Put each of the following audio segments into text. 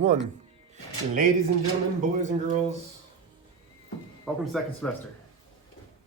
One. Ladies and gentlemen, boys and girls, welcome to second semester.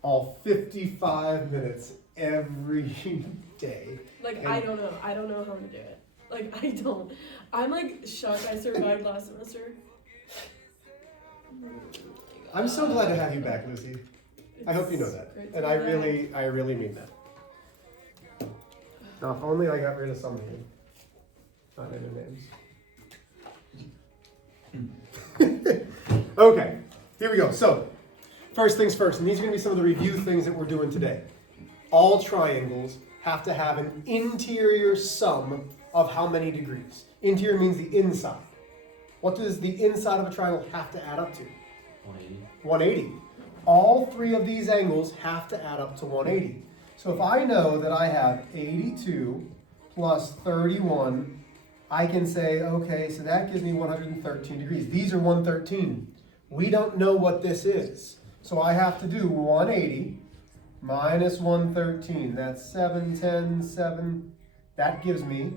All 55 minutes every day. Like, I don't know how to do it. Like, I don't. I'm like shocked I survived last semester. I'm so glad to have you back, Lucy. I hope you know that. And I really mean that. Now, if only I got rid of some of them. Not in their names. Okay, here we go. So, first things first, and these are going to be some of the review things that we're doing today. All triangles have to have an interior sum of how many degrees? Interior means the inside. What does the inside of a triangle have to add up to? 180. 180. All three of these angles have to add up to 180. So if I know that I have 82 plus 31, I can say, okay, so that gives me 113 degrees. These are 113. We don't know what this is. So I have to do 180 minus 113. That's 7, 10, 7. That gives me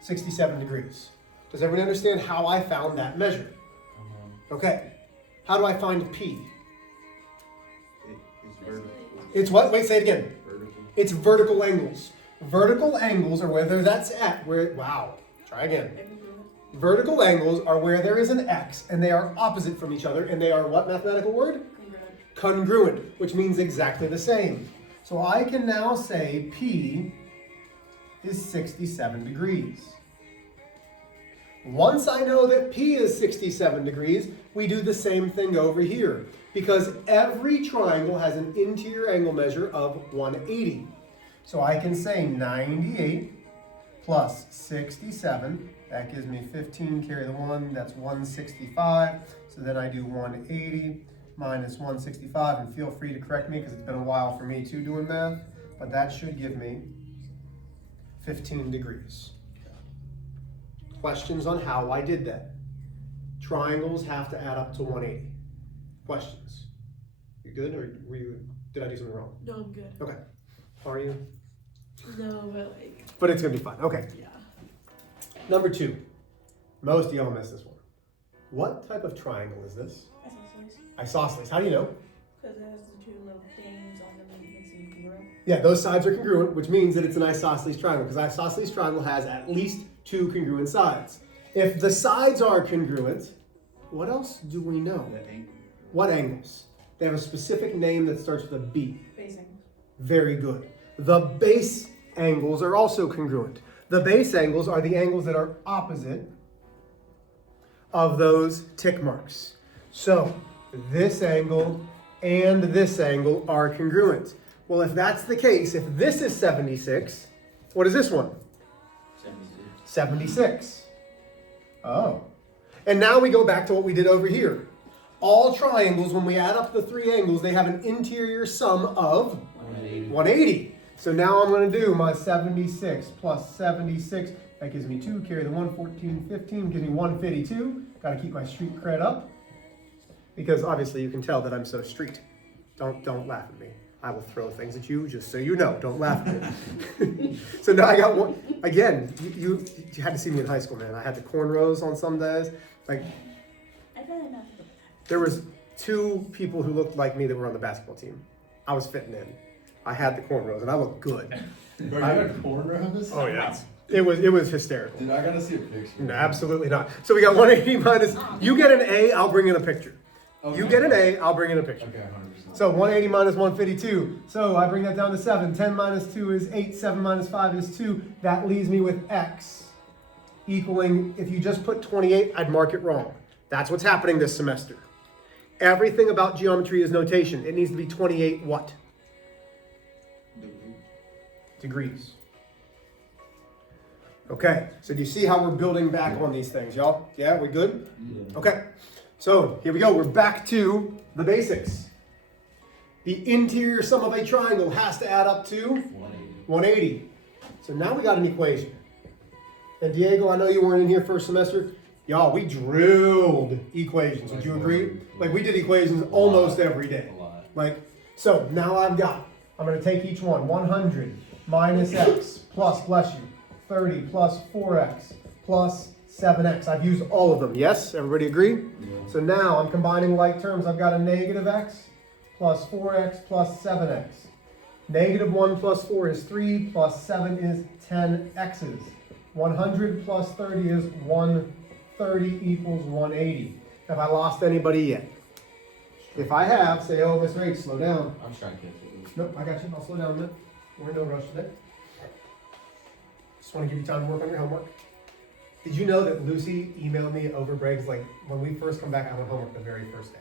67 degrees. Does everyone understand how I found that measure? Okay. How do I find P? It's vertical. It's what? Wait, say it again. Vertical. It's vertical angles. Vertical angles are whether that's at where, wow, try again. Vertical angles are where there is an X and they are opposite from each other and they are what mathematical word? Congruent, which means exactly the same. So I can now say P is 67 degrees. Once I know that P is 67 degrees, we do the same thing over here because every triangle has an interior angle measure of 180. So I can say 98 plus 67, that gives me 15, carry the 1, that's 165. So then I do 180 minus 165, and feel free to correct me because it's been a while for me too doing math, but that should give me 15 degrees. Questions on how I did that? Triangles have to add up to 180. Questions? You good, or did I do something wrong? No, I'm good. Okay. Are you? No, but like. But it's gonna be fine. Okay. Yeah. Number 2. Most of y'all miss this one. What type of triangle is this? Isosceles. How do you know? Because it has the two little things on them that you can see congruent. Yeah, those sides are congruent, which means that it's an isosceles triangle, because isosceles triangle has at least 2 congruent sides. If the sides are congruent, what else do we know? The angle. What angles? They have a specific name that starts with a B. Base angles. Very good. The base angles are also congruent. The base angles are the angles that are opposite of those tick marks. So this angle and this angle are congruent. Well, if that's the case, if this is 76, what is this one? 76. 76. Oh. And now we go back to what we did over here. All triangles, when we add up the 3 angles, they have an interior sum of 180. 180. So now I'm going to do my 76 plus 76. That gives me 2. Carry the 1, 14, 15. Gives me 152. Got to keep my street cred up. Because obviously you can tell that I'm so street. Don't laugh at me. I will throw things at you, just so you know. Don't laugh at me. So now I got one. Again, you had to see me in high school, man. I had the cornrows on some days. Like, I've had enough. there was 2 people who looked like me that were on the basketball team. I was fitting in. I had the cornrows, and I looked good. Bro, you had cornrows? Oh yeah, it was hysterical. Dude, I gotta see a picture. No, absolutely not. So we got 180 minus. You get an A, I'll bring in a picture. Okay. You get an A, I'll bring in a picture. Okay, 100%. So 180 minus 152. So I bring that down to 7. 10 minus 2 is 8. 7 minus 5 is 2. That leaves me with X equaling, if you just put 28, I'd mark it wrong. That's what's happening this semester. Everything about geometry is notation. It needs to be 28 what? Degrees. Okay, so do you see how we're building back on these things, y'all? Yeah, we good? Yeah. Okay, so here we go. We're back to the basics. The interior sum of a triangle has to add up to 180. 180. So now we got an equation. And Diego, I know you weren't in here first semester. Y'all, we drilled equations. Would you agree? Like, we did equations almost every day. A lot. Like, so now I'm going to take each one. 100 minus x plus, bless you, 30 plus 4x plus 7x. I've used all of them. Yes? Everybody agree? So now I'm combining like terms. I've got a negative x plus 4x plus 7x. Negative 1 plus 4 is 3 plus 7 is 10x's. 100 plus 30 is 130 equals 180. Have I lost anybody yet? If I have, say, oh, Mr. H, slow down. I'm trying to catch it. Nope, I got you. I'll slow down a minute. We're in no rush today. Just want to give you time to work on your homework. Did you know that Lucy emailed me over breaks, like when we first come back, I want homework the very first day.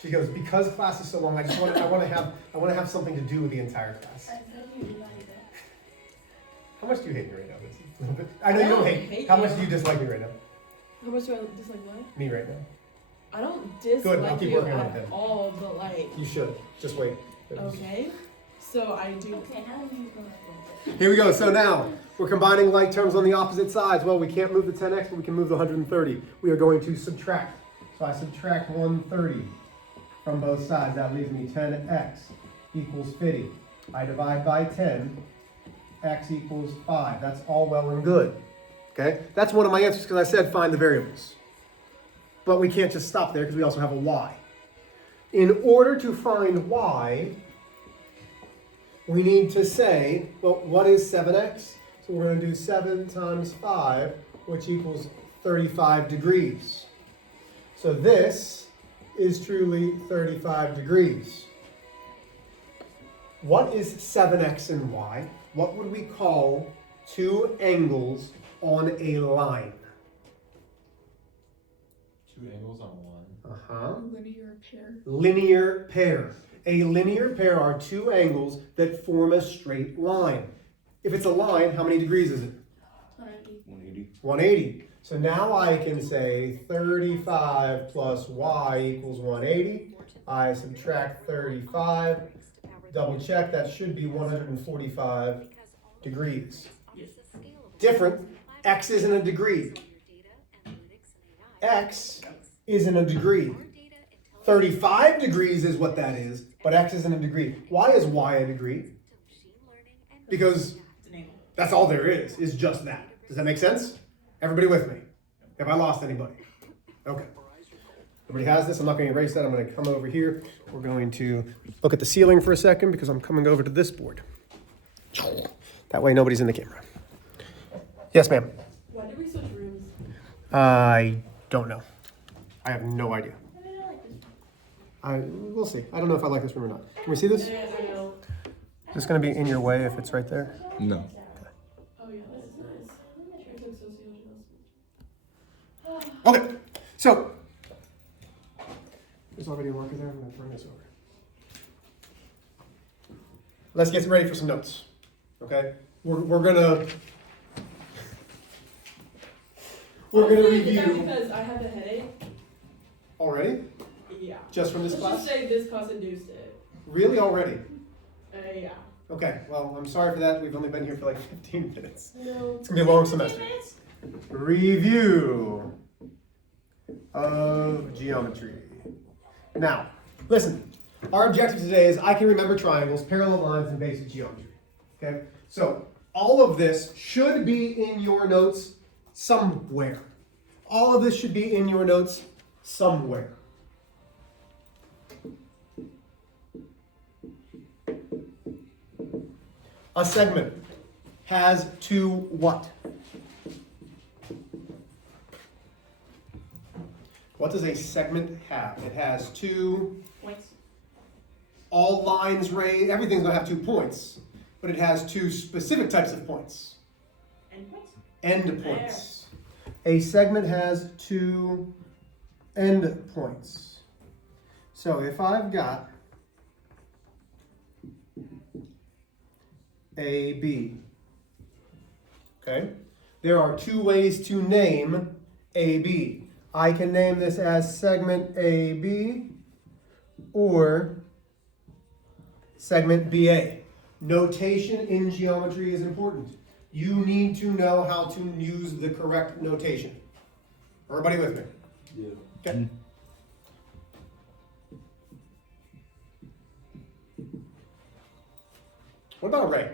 She goes, because class is so long, I want to have something to do with the entire class. I thought you like that. How much do you hate me right now, Lucy? A little bit. I know you don't hate. How much do you dislike me right now? How much do I dislike what? Me right now. I don't dislike Good, I'll keep you working on it at then. all, but like, You should. Just wait. okay. So I do. Okay, how do you go like that? Here we go. So now we're combining like terms on the opposite sides. Well, we can't move the 10x, but we can move the 130. We are going to subtract. So I subtract 130 from both sides. That leaves me 10x equals 50. I divide by 10. X equals 5. That's all well and good. Okay? That's one of my answers because I said find the variables. But we can't just stop there because we also have a y. In order to find y, we need to say, well, what is 7x? So we're going to do 7 times 5, which equals 35 degrees. So this is truly 35 degrees. What is 7x and y? What would we call two angles on a line? Two angles on one. Uh-huh. Linear pair. Linear pair. A linear pair are two angles that form a straight line. If it's a line, how many degrees is it? 180. 180. So now I can say 35 plus y equals 180. I subtract 35. Double check, that should be 145 degrees. Different, x isn't a degree. X isn't a degree. 35 degrees is what that is, but x isn't a degree. Why is y a degree? Because that's all there is just that. Does that make sense? Everybody with me? Have I lost anybody? Okay. Everybody has this. I'm not going to erase that. I'm going to come over here. We're going to look at the ceiling for a second because I'm coming over to this board. That way nobody's in the camera. Yes, ma'am. Why did we switch rooms? I don't know. I have no idea. We'll see. I don't know if I like this room or not. Can we see this? Yeah, I know. Is this going to be in your way if it's right there? No. Oh yeah, this is nice. I took sociology. Okay. So, there's already a marker there. I'm going to bring this over. Let's get ready for some notes. Okay? We're gonna review Because I have a headache. already, Yeah. just from this Let's class. just say this class induced it. Really already? Yeah. Okay. Well, I'm sorry for that. We've only been here for like 15 minutes. No. It's gonna be a long semester. Review of geometry. Now, listen. Our objective today is I can remember triangles, parallel lines, and basic geometry. Okay? So, all of this should be in your notes somewhere. All of this should be in your notes somewhere. A segment has two what? What does a segment have? It has two. Points. All lines raised, everything's going to have 2 points, but it has 2 specific types of points. Endpoints? Endpoints. A segment has 2 endpoints. So if I've got AB, okay, there are 2 ways to name AB. I can name this as segment AB or segment BA. Notation in geometry is important. You need to know how to use the correct notation. Everybody with me? Yeah. Okay. What about Ray?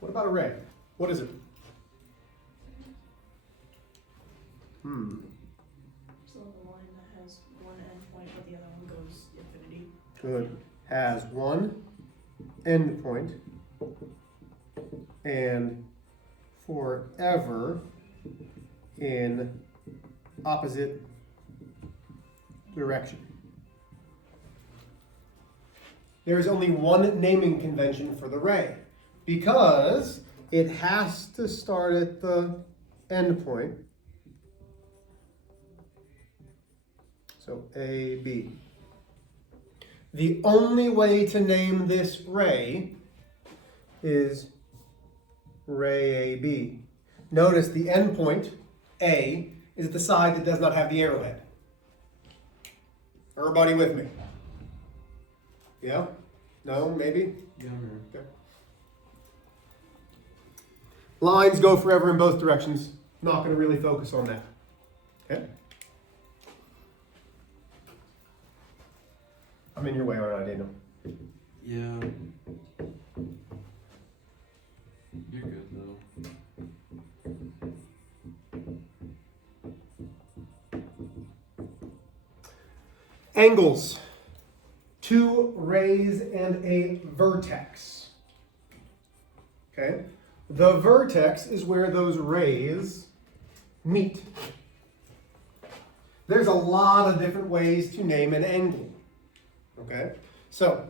What about a ray? What is it? So the line that has one endpoint, but the other one goes infinity. Good. Has one endpoint and forever in opposite direction. There's only one naming convention for the ray because it has to start at the endpoint. So A, B. The only way to name this ray is ray AB. Notice the endpoint, A, is at the side that does not have the arrowhead. Everybody with me? Yeah? No? Maybe? Yeah, Okay. Lines go forever in both directions. Not going to really focus on that. Okay? I'm in your way, aren't I, Daniel? yeah. You're good though. Angles. Two rays and a vertex. Okay? The vertex is where those rays meet. There's a lot of different ways to name an angle. Okay? So,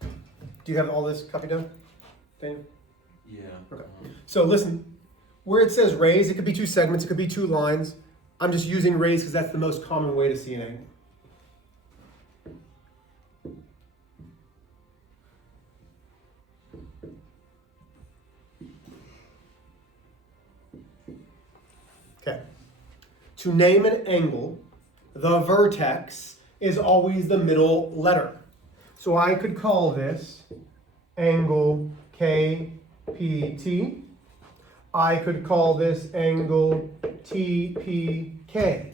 do you have all this copied down, Daniel? Yeah. Okay. So listen, where it says rays, it could be two segments, it could be two lines. I'm just using rays because that's the most common way to see an angle. Okay. To name an angle, the vertex is always the middle letter. So I could call this angle KPT. I could call this angle TPK.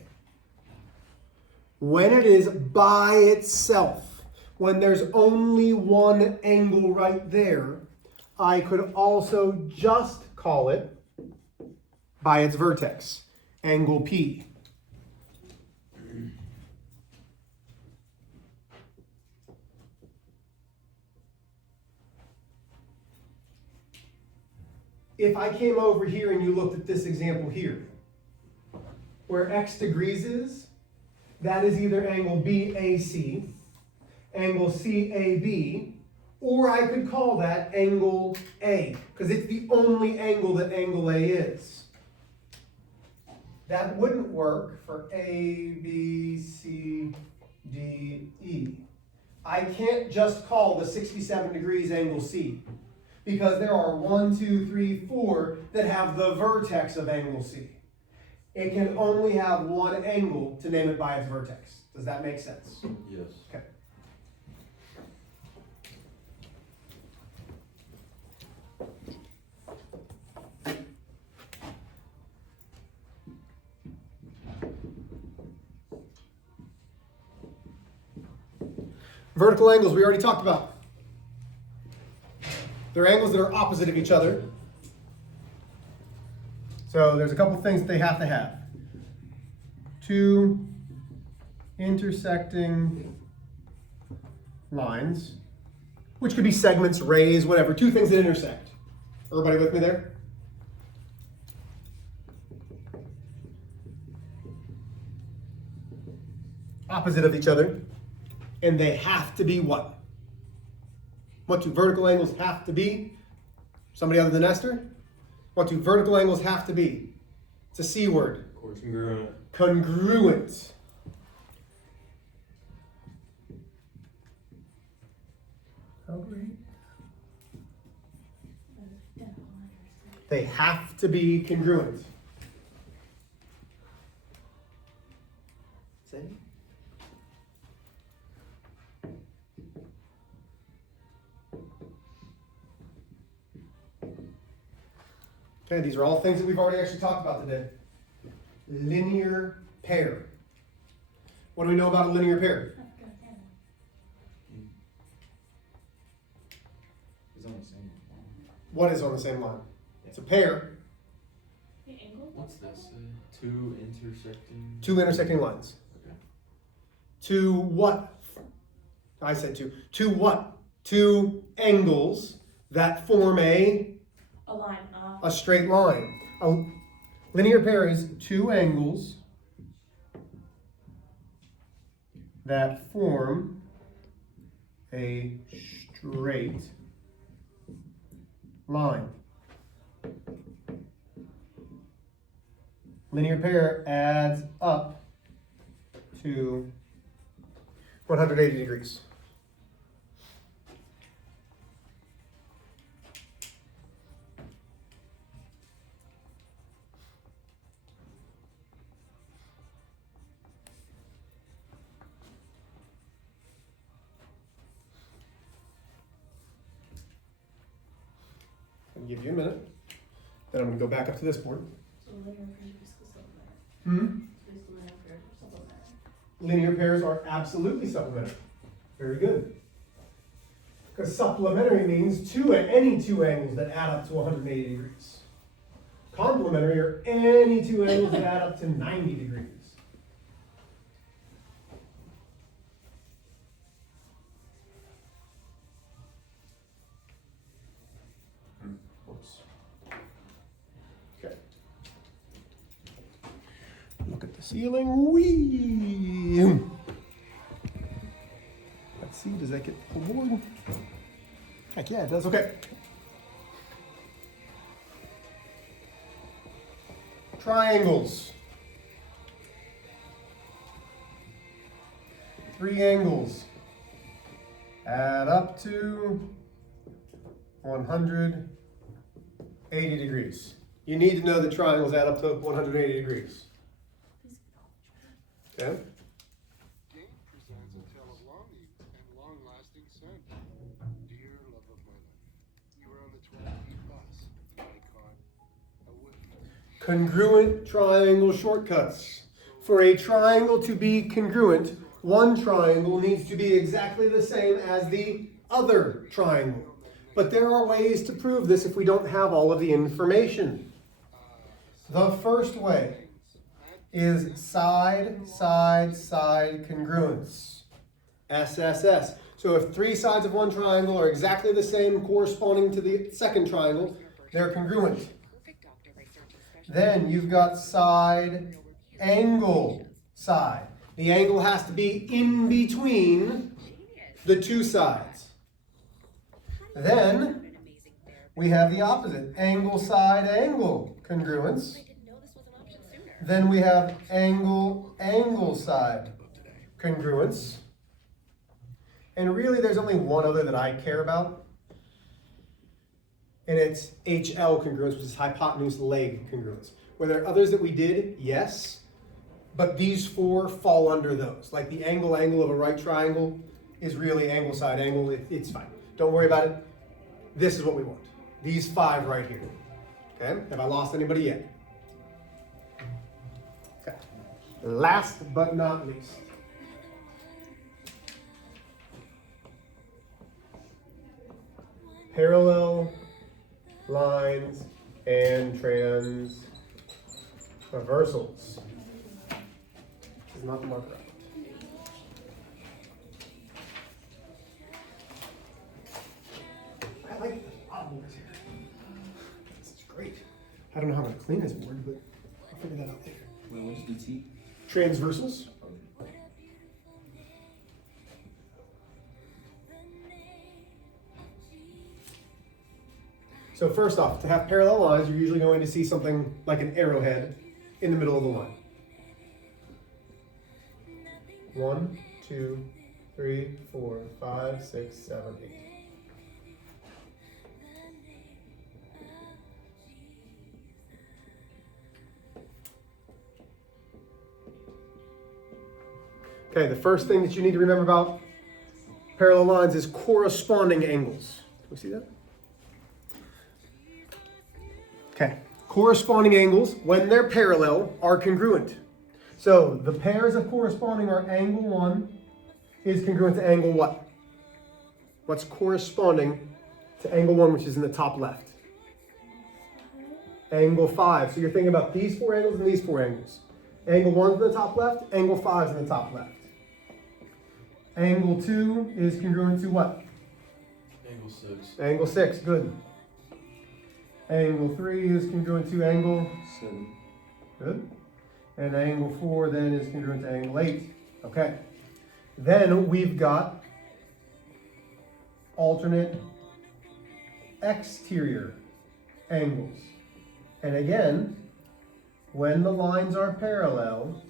When it is by itself, when there's only one angle right there, I could also just call it by its vertex, angle P. If I came over here and you looked at this example here, where x degrees is, that is either angle BAC, angle CAB, or I could call that angle A, because it's the only angle that angle A is. That wouldn't work for A, B, C, D, E. I can't just call the 67 degrees angle C, because there are 1, 2, 3, 4 that have the vertex of angle C. It can only have one angle to name it by its vertex. Does that make sense? Yes. Okay. Vertical angles we already talked about. They're angles that are opposite of each other. So there's a couple things that they have to have. Two intersecting lines, which could be segments, rays, whatever. Two things that intersect. Everybody with me there? Opposite of each other. And they have to be what? What do vertical angles have to be? Somebody other than Esther? What do vertical angles have to be? It's a C word. Congruent. Congruent. How great. They have to be congruent. See? Okay, these are all things that we've already actually talked about today. Linear pair. What do we know about a linear pair? He's on the same. What is on the same line? It's a pair. The angle? What's this? Two intersecting. Two intersecting lines. Okay. To what? I said two. To what? Two angles that form A line. a straight line. A linear pair is two angles that form a straight line. Linear pair adds up to 180 degrees. I'll give you a minute. Then I'm going to go back up to this board. So linear pairs are basically supplementary. Hmm? So basically linear pairs are supplementary. Linear pairs are absolutely supplementary. Very good. Because supplementary means any two angles that add up to 180 degrees. Complementary are any two angles that add up to 90 degrees. Oops. Okay. Look at the ceiling. Whee! Let's see, does that get the board? Heck yeah, it does. Okay. Triangles. Three angles add up to 180 degrees. You need to know that triangles add up to 180 degrees. Okay? Game presents a tale of longing and long-lasting scent. Dear love of my life, you were on the 12-feet bus. I caught a whiff. Congruent triangle shortcuts. For a triangle to be congruent, one triangle needs to be exactly the same as the other triangle. But there are ways to prove this if we don't have all of the information. The first way is side, side, side congruence. SSS. So if three sides of one triangle are exactly the same corresponding to the second triangle, they're congruent. Then you've got side, angle, side. The angle has to be in between the two sides. Then we have the opposite, angle, side, angle congruence. Then we have angle, angle, side congruence. And really there's only one other that I care about. And it's HL congruence, which is hypotenuse leg congruence. Were there others that we did? Yes. But these four fall under those. Like the angle, angle of a right triangle is really angle, side, angle. It's fine. Don't worry about it. This is what we want. These five right here. Okay? Have I lost anybody yet? Okay. Last but not least. Parallel lines and transversals. This is not the marker. I like the boards here. This is great. I don't know how I'm going to clean this board, but I'll figure that out later. Wait, what's the T? Transversals. So first off, to have parallel lines, you're usually going to see something like an arrowhead in the middle of the line. 1, 2, 3, 4, 5, 6, 7, 8. Okay, the first thing that you need to remember about parallel lines is corresponding angles. Can we see that? Okay, corresponding angles, when they're parallel, are congruent. So the pairs of corresponding are angle 1 is congruent to angle what? What's corresponding to angle 1, which is in the top left? Angle 5. So you're thinking about these 4 angles and these 4 angles. Angle 1's in the top left, angle 5's in the top left. Angle 2 is congruent to what? Angle 6. Angle 6, good. Angle 3 is congruent to angle 7. Good. And angle 4 then is congruent to angle 8. Okay. Then we've got alternate exterior angles. And again, when the lines are parallel,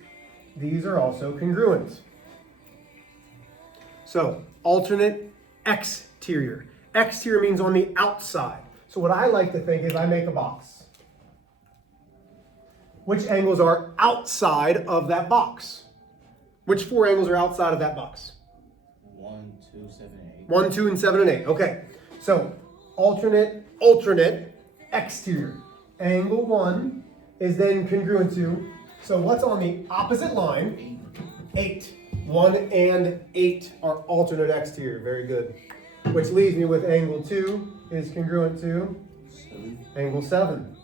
these are also congruent. So, alternate exterior. Exterior means on the outside. So what I like to think is I make a box. Which angles are outside of that box? Which 4 angles are outside of that box? 1, 2, 7, 8. 1, 2, and 7, and 8. Okay. So alternate exterior. Angle 1 is then congruent to, so what's on the opposite line? 8. 1 and 8 are alternate exterior. Very good. Which leaves me with angle 2 is congruent to 7. angle 7.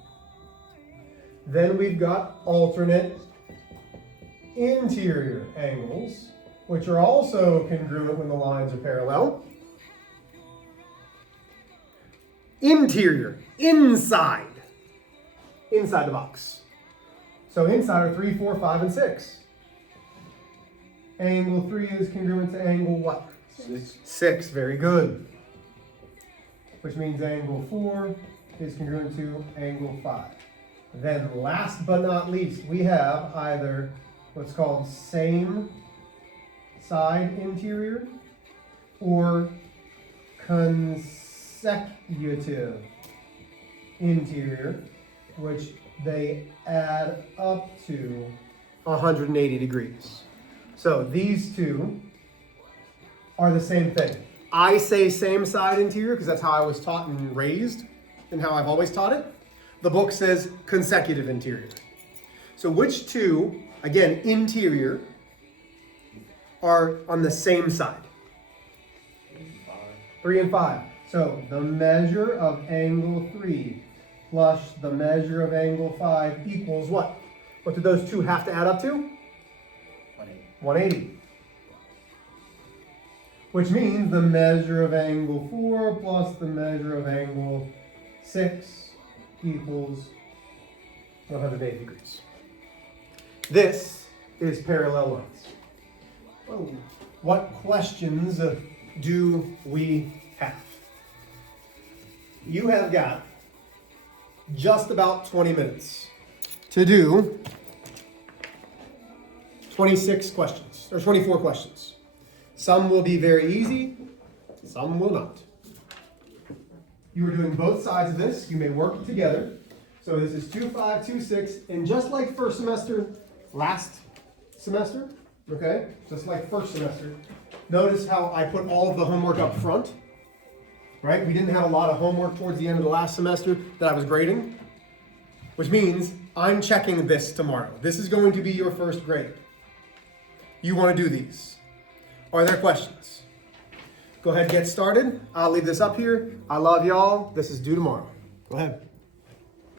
Then we've got alternate interior angles, which are also congruent when the lines are parallel. Interior, inside the box. So inside are 3, 4, 5, and 6. Angle 3 is congruent to angle what? 6. 6, very good. Which means angle 4 is congruent to angle 5. Then last but not least, we have either what's called same side interior or consecutive interior, which they add up to 180 degrees. So these two are the same thing. I say same side interior because that's how I was taught and raised and how I've always taught it. The book says consecutive interior. So which two, again, interior, are on the same side? 3 and 5. So the measure of angle 3 plus the measure of angle 5 equals what? What do those two have to add up to? 180. Which means the measure of angle 4 plus the measure of angle 6 equals 180 degrees. This is parallel lines. Whoa. What questions do we have? You have got just about 20 minutes to do 26 questions, or 24 questions. Some will be very easy, some will not. You are doing both sides of this. You may work together. So this is 2, 5, 2, 6, and just like first semester, last semester, okay? Just like first semester, notice how I put all of the homework up front, right? We didn't have a lot of homework towards the end of the last semester that I was grading, which means I'm checking this tomorrow. This is going to be your first grade. You want to do these. Are there questions? Go ahead and get started. I'll leave this up here. I love y'all. This is due tomorrow. Go ahead.